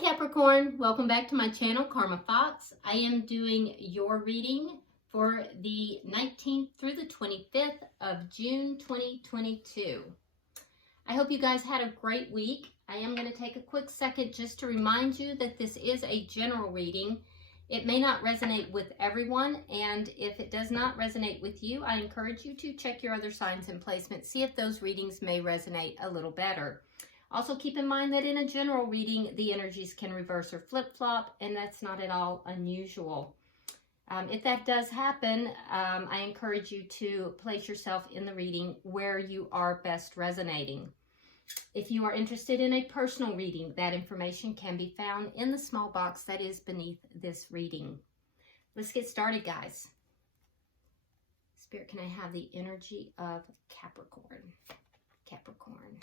Capricorn, welcome back to my channel, Karma Fox. I am doing your reading for the 19th through the 25th of June 2022. I hope you guys had a great week. I am going to take a quick second just to remind you that this is a general reading. It may not resonate with everyone, and if it does not resonate with you, I encourage you to check your other signs and placements, see if those readings may resonate a little better. Also, keep in mind that in a general reading, the energies can reverse or flip-flop, and that's not at all unusual. If that does happen, I encourage you to place yourself in the reading where you are best resonating. If you are interested in a personal reading, that information can be found in the small box that is beneath this reading. Let's get started, guys. Spirit, can I have the energy of Capricorn? Capricorn.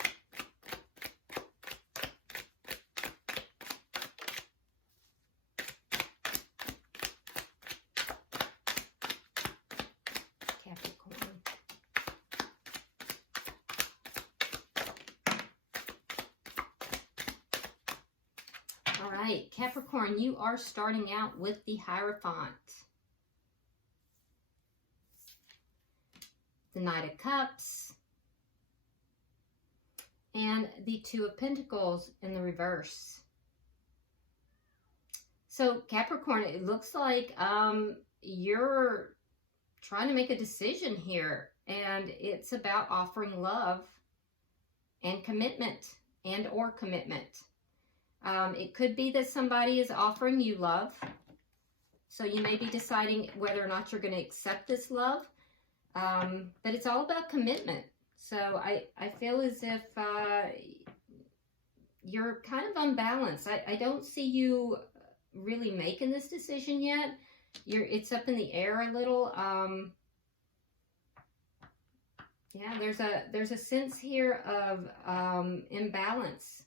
All right, Capricorn, you are starting out with the Hierophant, the Knight of Cups, and the Two of Pentacles in the reverse. So, Capricorn, it looks like you're trying to make a decision here, and it's about offering love and commitment or commitment. It could be that somebody is offering you love, so you may be deciding whether or not you're going to accept this love, but it's all about commitment. So I feel as if you're kind of unbalanced. I don't see you really making this decision yet. It's up in the air a little. Yeah, there's a sense here of imbalance.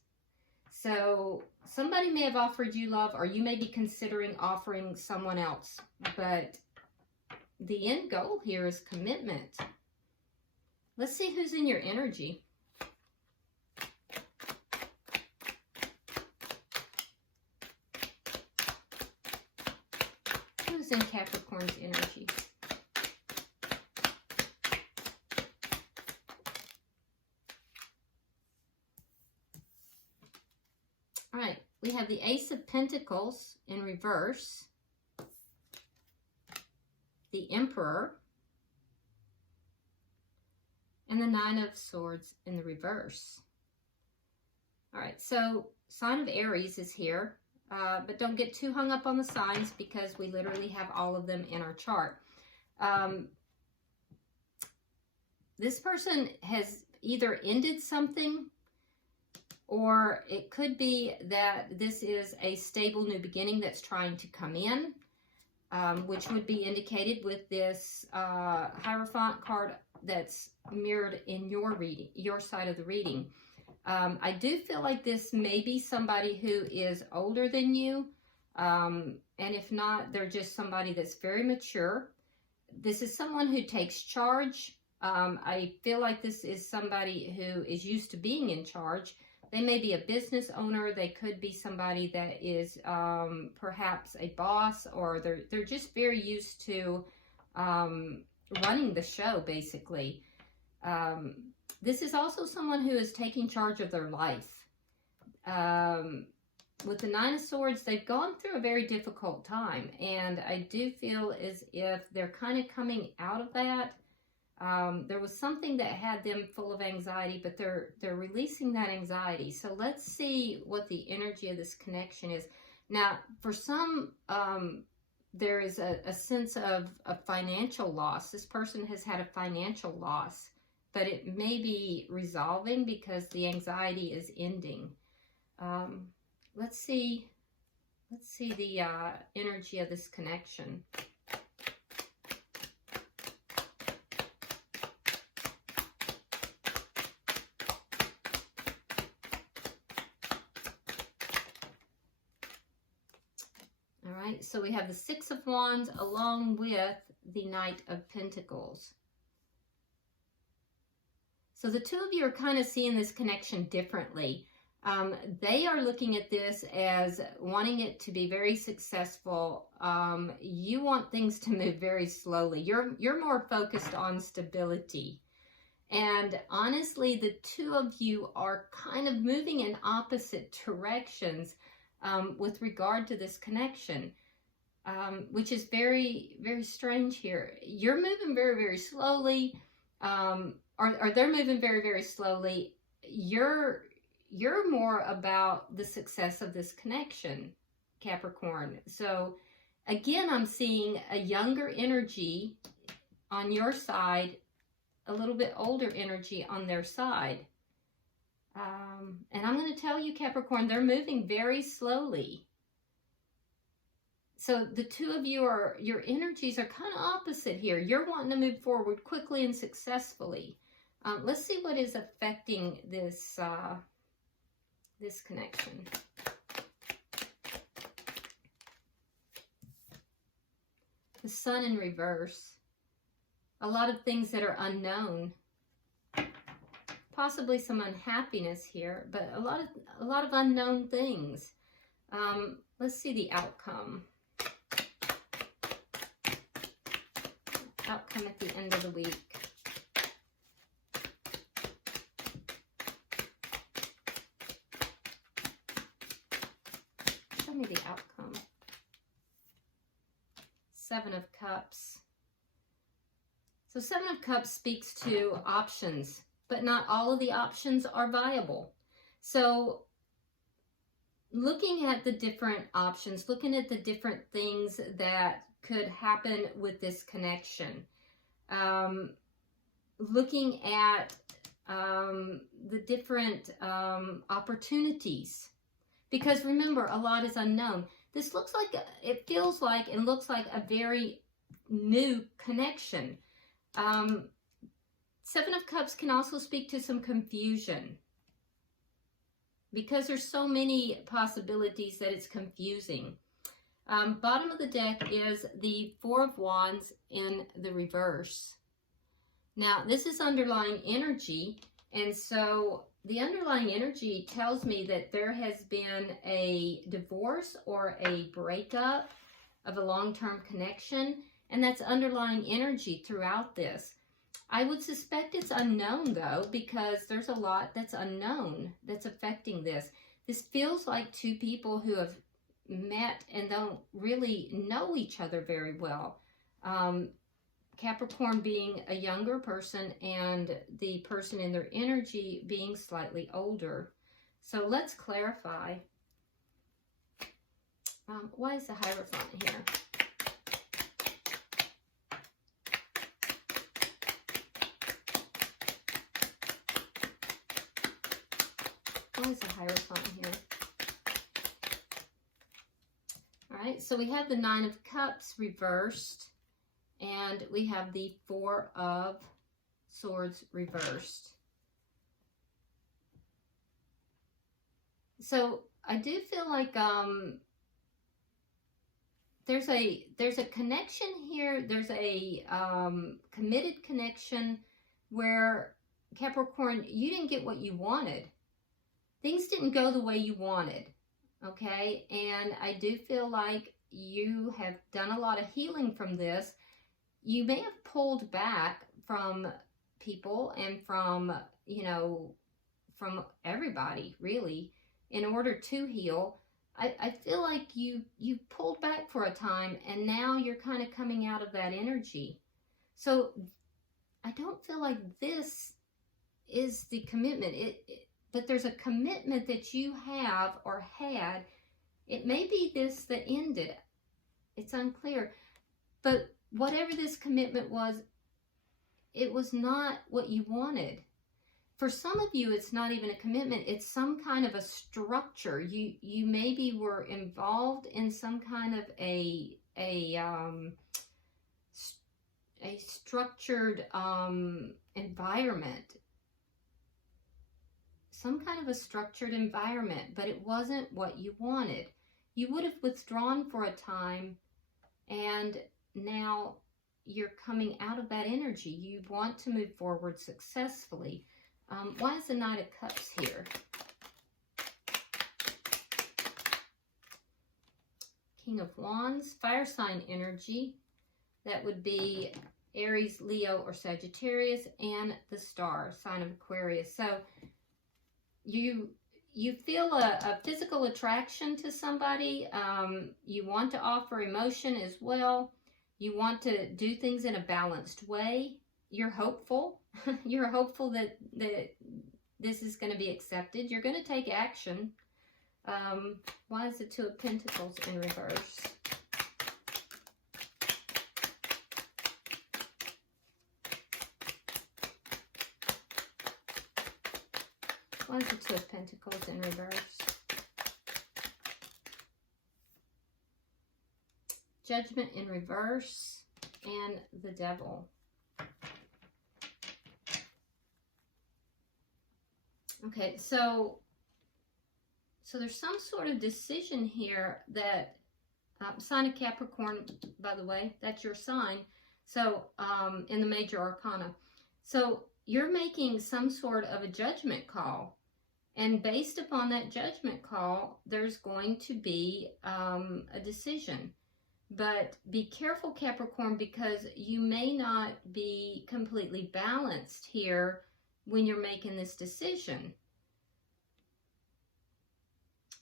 So somebody may have offered you love, or you may be considering offering someone else, but the end goal here is commitment. Let's see who's in your energy. Who's in Capricorn's energy? All right, we have the Ace of Pentacles in reverse, the Emperor, and the Nine of Swords in the reverse. All right, so sign of Aries is here, but don't get too hung up on the signs because we literally have all of them in our chart. This person has either ended something, or it could be that this is a stable new beginning that's trying to come in, which would be indicated with this Hierophant card that's mirrored in your reading, your side of the reading. I do feel like this may be somebody who is older than you, and if not, they're just somebody that's very mature. This is someone who takes charge. I feel like this is somebody who is used to being in charge. They may be a business owner. They could be somebody that is perhaps a boss, or they're just very used to running the show, basically. This is also someone who is taking charge of their life. With the Nine of Swords, they've gone through a very difficult time, and I do feel as if they're kind of coming out of that. There was something that had them full of anxiety, but they're releasing that anxiety. So let's see what the energy of this connection is. Now, for some, there is a sense of a financial loss. This person has had a financial loss, but it may be resolving because the anxiety is ending. Let's see the energy of this connection. So we have the Six of Wands along with the Knight of Pentacles. So the two of you are kind of seeing this connection differently. They are looking at this as wanting it to be very successful. You want things to move very slowly. You're more focused on stability. And honestly, the two of you are kind of moving in opposite directions with regard to this connection, which is very, very strange here. You're moving very, very slowly, or they're moving very, very slowly. You're more about the success of this connection, Capricorn. So again, I'm seeing a younger energy on your side, a little bit older energy on their side. And I'm going to tell you, Capricorn, they're moving very slowly. So the two of you your energies are kind of opposite here. You're wanting to move forward quickly and successfully. Let's see what is affecting this this connection. The Sun in reverse. A lot of things that are unknown. Possibly some unhappiness here, but a lot of unknown things. Let's see the outcome. Outcome at the end of the week. Show me the outcome. Seven of Cups. So Seven of Cups speaks to options, but not all of the options are viable. So looking at the different options, looking at the different things that could happen with this connection, looking at the different opportunities, because remember, a lot is unknown. This looks like, it feels like and looks like a very new connection. Seven of Cups can also speak to some confusion, because there's so many possibilities that it's confusing. Bottom of the deck is the Four of Wands in the reverse. Now, this is underlying energy, and so the underlying energy tells me that there has been a divorce or a breakup of a long-term connection, and that's underlying energy throughout this. I would suspect it's unknown, though, because there's a lot that's unknown that's affecting this. This feels like two people who have met and don't really know each other very well. Capricorn being a younger person and the person in their energy being slightly older. So let's clarify. Why is the Hierophant here? Why is the Hierophant here? All right, so we have the Nine of Cups reversed, and we have the Four of Swords reversed. So I do feel like there's a connection here. There's a committed connection where, Capricorn, you didn't get what you wanted. Things didn't go the way you wanted, okay? And I do feel like you have done a lot of healing from this. You may have pulled back from people and from, you know, from everybody, really, in order to heal. I feel like you pulled back for a time, and now you're kind of coming out of that energy. So I don't feel like this is the commitment. But there's a commitment that you have or had. It may be this that ended. It's unclear. But whatever this commitment was, it was not what you wanted. For some of you, it's not even a commitment. It's some kind of a structure. You maybe were involved in some kind of a structured environment. Some kind of a structured environment, but it wasn't what you wanted. You would have withdrawn for a time, and now you're coming out of that energy. You want to move forward successfully. Why is the Knight of Cups here? King of Wands, fire sign energy. That would be Aries, Leo, or Sagittarius, and the star sign of Aquarius. So you feel a physical attraction to somebody. You want to offer emotion as well. You want to do things in a balanced way. You're hopeful. You're hopeful that this is going to be accepted. You're going to take action. Why is the Two of Pentacles in reverse? Why is the Two of Pentacles in reverse? Judgment in reverse and the Devil. Okay, so there's some sort of decision here that, sign of Capricorn, by the way, that's your sign. So, in the major arcana. So you're making some sort of a judgment call. And based upon that judgment call, there's going to be a decision. But be careful, Capricorn, because you may not be completely balanced here when you're making this decision.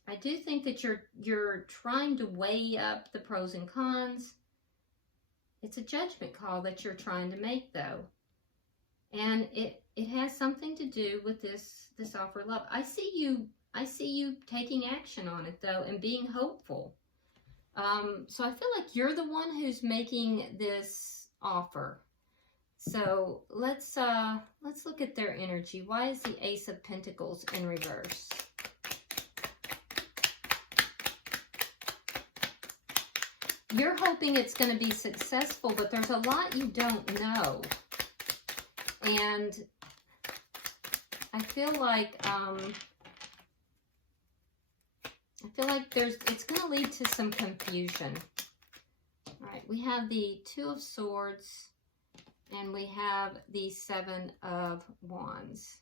I do think that you're trying to weigh up the pros and cons. It's a judgment call that you're trying to make, though. And it has something to do with this offer of love. I see you taking action on it, though, and being hopeful. So I feel like you're the one who's making this offer. So let's look at their energy. Why is the Ace of Pentacles in reverse? You're hoping it's going to be successful, but there's a lot you don't know. And I feel like it's going to lead to some confusion. All right, we have the Two of Swords and we have the Seven of Wands.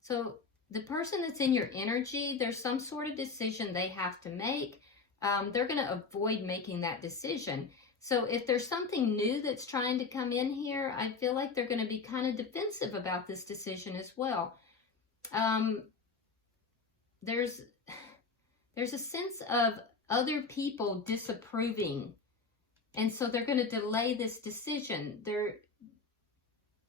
So the person that's in your energy, there's some sort of decision they have to make. They're going to avoid making that decision. So if there's something new that's trying to come in here, I feel like they're going to be kind of defensive about this decision as well. There's a sense of other people disapproving, and so they're going to delay this decision.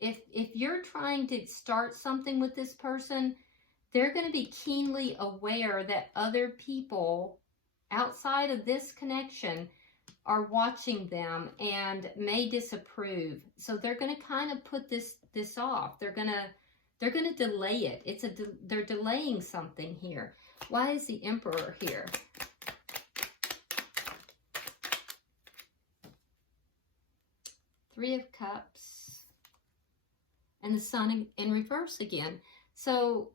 If you're trying to start something with this person, they're going to be keenly aware that other people outside of this connection are watching them and may disapprove. So they're going to kind of put this off. They're going to delay it. They're delaying something here. Why is the Emperor here? Three of Cups and the Sun in reverse again. So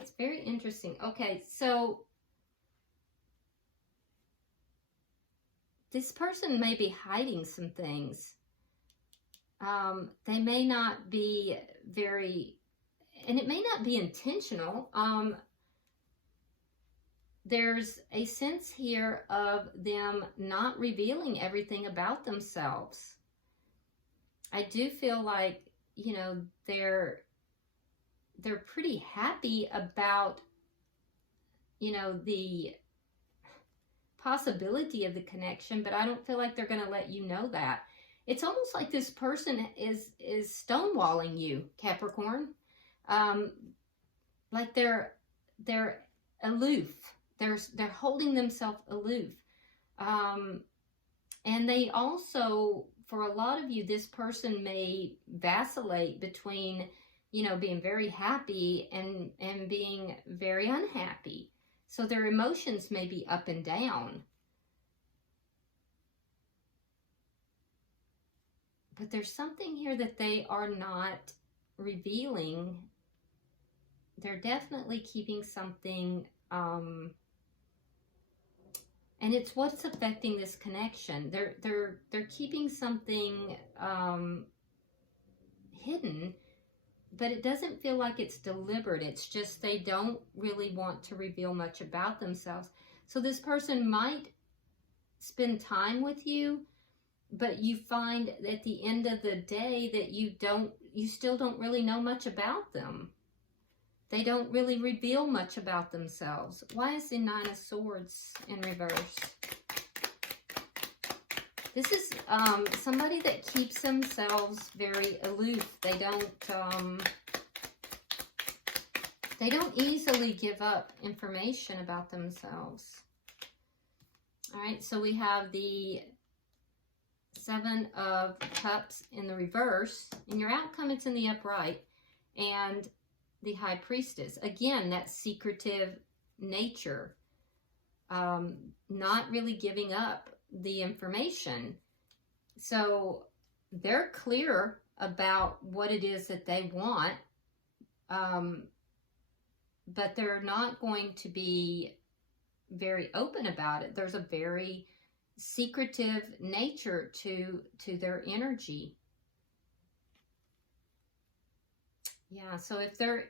it's very interesting. Okay, so this person may be hiding some things. They may not be very, and it may not be intentional. There's a sense here of them not revealing everything about themselves. I do feel like, you know, they're pretty happy about, you know, the possibility of the connection, but I don't feel like they're going to let you know that. It's almost like this person is stonewalling you, Capricorn. Like they're aloof. They're holding themselves aloof. And they also, for a lot of you, this person may vacillate between, you know, being very happy and being very unhappy. So their emotions may be up and down. But there's something here that they are not revealing. They're definitely keeping something, and it's what's affecting this connection. They're keeping something hidden but it doesn't feel like it's deliberate. It's just they don't really want to reveal much about themselves. So this person might spend time with you, but you find at the end of the day that you still don't really know much about them. They don't really reveal much about themselves. Why is the Nine of Swords in reverse? This is somebody that keeps themselves very aloof. They don't easily give up information about themselves. All right, so we have the Seven of Cups in the reverse. In your outcome, it's in the upright. And the High Priestess. Again, that secretive nature. Not really giving up the information. So they're clear about what it is that they want. But they're not going to be very open about it. There's a very secretive nature to their energy. Yeah, so if they're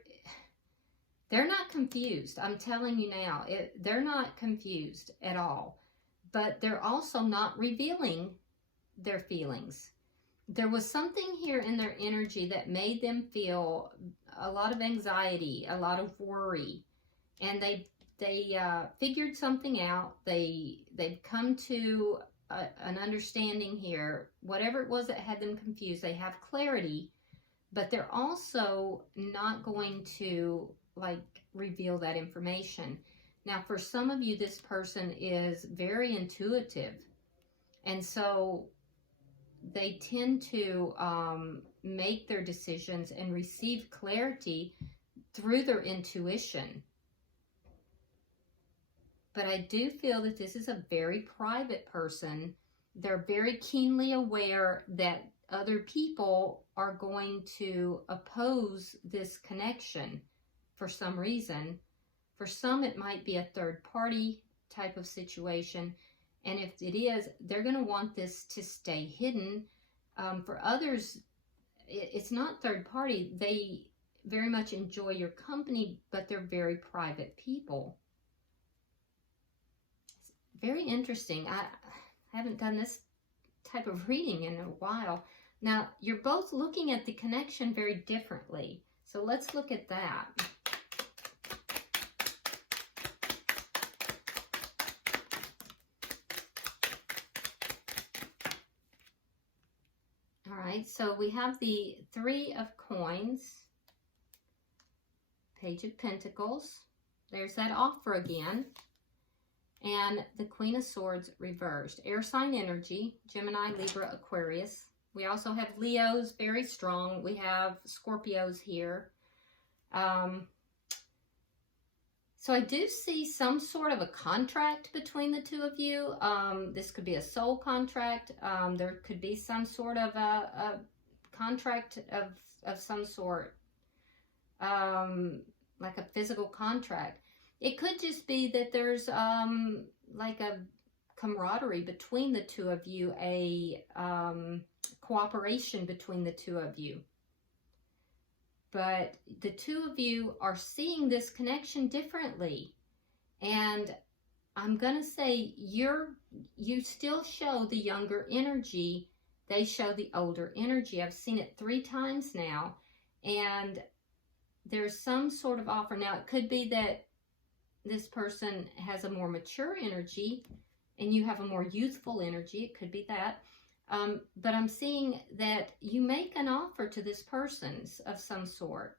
not confused, I'm telling you now, they're not confused at all, but they're also not revealing their feelings. There was something here in their energy that made them feel a lot of anxiety, a lot of worry, and they figured something out. They've come to an understanding here. Whatever it was that had them confused, they have clarity, but they're also not going to reveal that information. Now, for some of you, this person is very intuitive, and so they tend to make their decisions and receive clarity through their intuition. But I do feel that this is a very private person. They're very keenly aware that other people are going to oppose this connection for some reason. For some, it might be a third party type of situation. And if it is, they're going to want this to stay hidden. For others, it's not third party. They very much enjoy your company, but they're very private people. Very interesting. I haven't done this type of reading in a while. Now, you're both looking at the connection very differently. So let's look at that. All right, so we have the Three of Coins, Page of Pentacles. There's that offer again. And the Queen of Swords reversed. Air sign energy, Gemini, Libra, Aquarius. We also have Leos, very strong. We have Scorpios here. So I do see some sort of a contract between the two of you. This could be a soul contract. There could be some sort of a contract of some sort, like a physical contract. It could just be that there's like a camaraderie between the two of you, a cooperation between the two of you. But the two of you are seeing this connection differently. And I'm going to say you still show the younger energy. They show the older energy. I've seen it 3 times now. And there's some sort of offer. Now, it could be that this person has a more mature energy and you have a more youthful energy. It could be that. But I'm seeing that you make an offer to this person of some sort.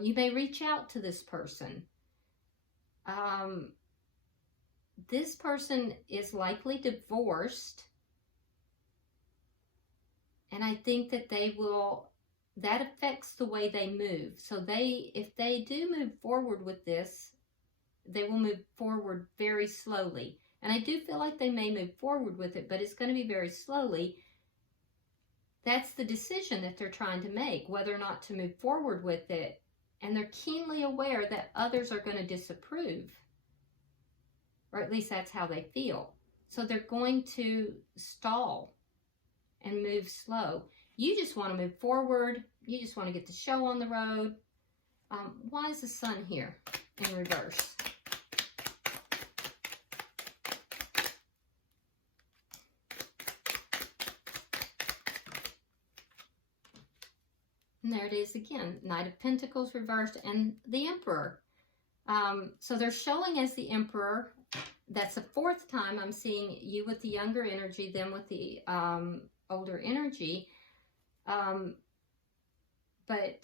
You may reach out to this person. This person is likely divorced. And I think that that affects the way they move. So if they do move forward with this, they will move forward very slowly. And I do feel like they may move forward with it, but it's going to be very slowly. That's the decision that they're trying to make, whether or not to move forward with it. And they're keenly aware that others are going to disapprove. Or at least that's how they feel. So they're going to stall and move slow. You just want to move forward, You just want to get the show on the road. Why is the sun here in reverse? And there it is again, Knight of Pentacles reversed and the Emperor. So they're showing as the Emperor. That's the fourth time I'm seeing you with the younger energy, them with the older energy. But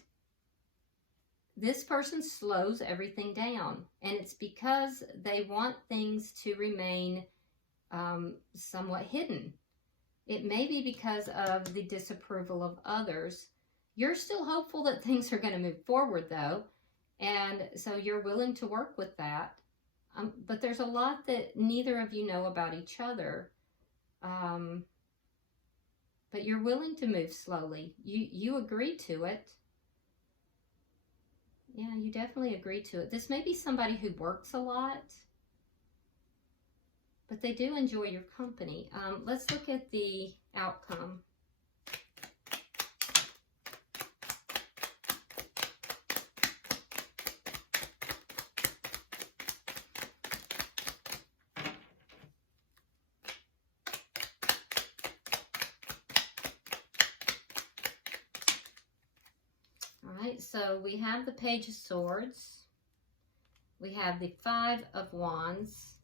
this person slows everything down. And it's because they want things to remain somewhat hidden. It may be because of the disapproval of others. You're still hopeful that things are going to move forward, though. And so you're willing to work with that. But there's a lot that neither of you know about each other. But you're willing to move slowly. You agree to it. Yeah, you definitely agree to it. This may be somebody who works a lot, but they do enjoy your company. Let's look at the outcome. So we have the Page of Swords, we have the Five of Wands,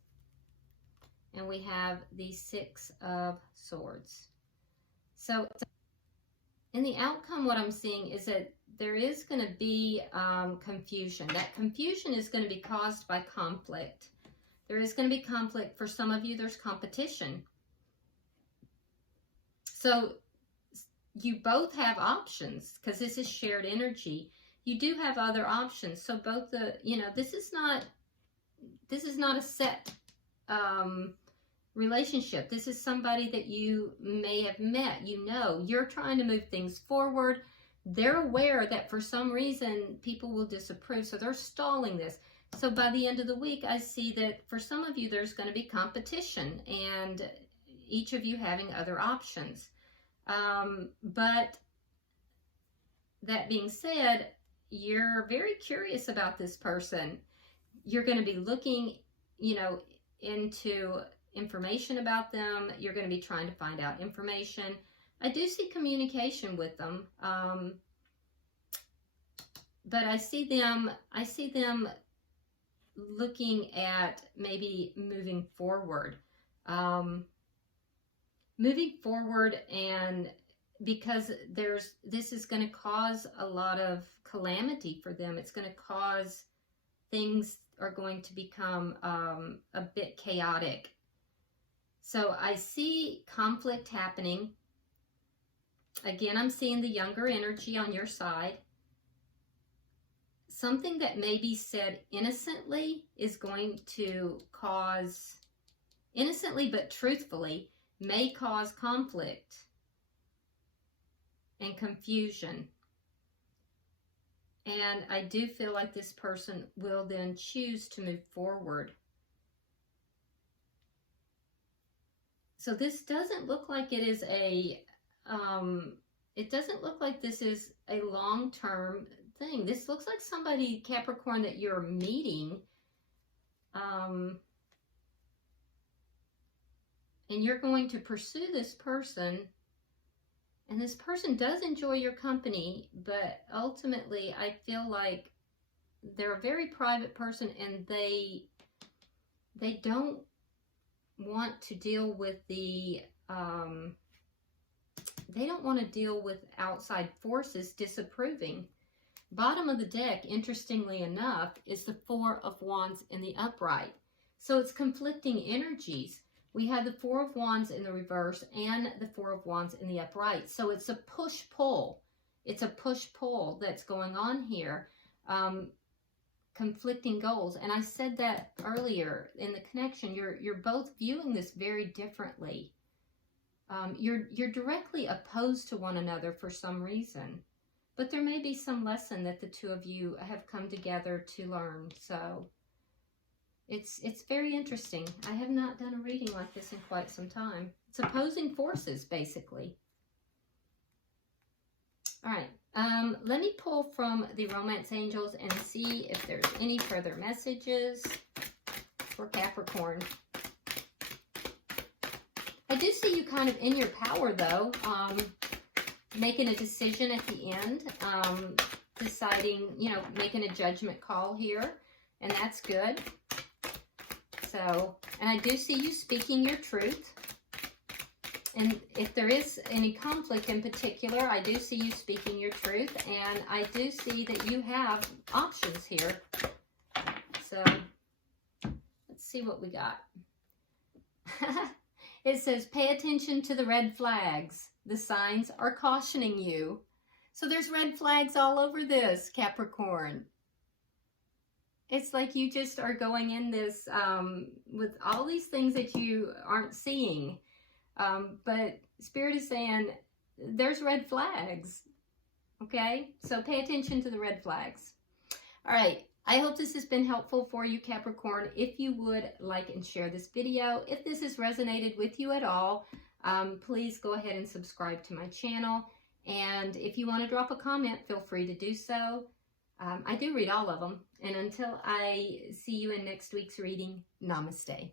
and we have the Six of Swords. So in the outcome, what I'm seeing is that there is going to be confusion. That confusion is going to be caused by conflict. There is going to be conflict. For some of you, there's competition. So you both have options because this is shared energy. You do have other options. So both the, this is not a set relationship. This is somebody that you may have met, you're trying to move things forward. They're aware that for some reason people will disapprove. So they're stalling this. So by the end of the week, I see that for some of you, there's going to be competition and each of you having other options. But that being said, you're very curious about this person. You're going to be looking, into information about them. You're going to be trying to find out information. I do see communication with them. But I see them looking at maybe moving forward. And because this is going to cause a lot of calamity for them. It's going to cause things are going to become a bit chaotic. So I see conflict happening. Again, I'm seeing the younger energy on your side. Something that may be said innocently is going to cause, innocently but truthfully, may cause conflict and confusion. And I do feel like this person will then choose to move forward. So this doesn't look like it is it doesn't look like this is a long-term thing. This looks like somebody, Capricorn, that you're meeting. And you're going to pursue this person. And this person does enjoy your company, but ultimately I feel like they're a very private person and they don't want to deal with the, they don't want to deal with outside forces disapproving. Bottom of the deck, interestingly enough, is the Four of Wands in the upright. So it's conflicting energies. We have the Four of Wands in the reverse and the Four of Wands in the upright. So it's a push-pull. It's a push-pull that's going on here. Conflicting goals. And I said that earlier in the connection. You're both viewing this very differently. You're directly opposed to one another for some reason. But there may be some lesson that the two of you have come together to learn. So it's very interesting. I have not done a reading like this in quite some time. It's opposing forces, basically. All right. Let me pull from the Romance Angels and see if there's any further messages for Capricorn. I do see you kind of in your power, though, making a decision at the end, deciding, you know, making a judgment call here, and that's good. So, and I do see you speaking your truth. And if there is any conflict in particular, I do see you speaking your truth, and I do see that you have options here. So, let's see what we got. It says, pay attention to the red flags. The signs are cautioning you. So there's red flags all over this, Capricorn. It's like you just are going in this with all these things that you aren't seeing. But Spirit is saying there's red flags. Okay? So pay attention to the red flags. All right. I hope this has been helpful for you, Capricorn. If you would like and share this video, if this has resonated with you at all, please go ahead and subscribe to my channel. And if you want to drop a comment, feel free to do so. I do read all of them. And until I see you in next week's reading, namaste.